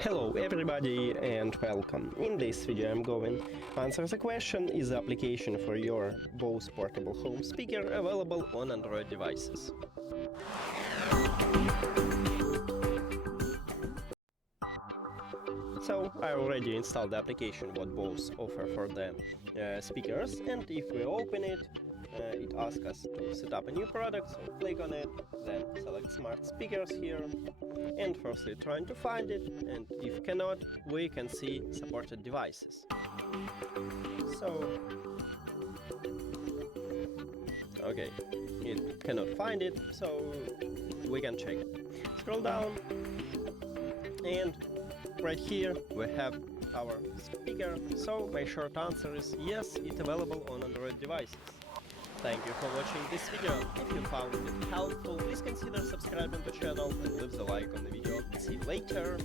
Hello everybody and welcome. In this video I'm going to answer the question: is the application for your BOSE Portable Home Speaker available on Android devices? So I already installed the application what BOSE offer for the speakers, and if we open it, it asks us to set up a new product, so click on it, then select smart speakers here, and firstly trying to find it, and if cannot, we can see supported devices. So, okay, it cannot find it, so we can check. Scroll down, and right here we have our speaker, so my short answer is yes, it's available on Android devices. Thank you for watching this video. If you found it helpful, please consider subscribing to the channel and leave the like on the video. See you later!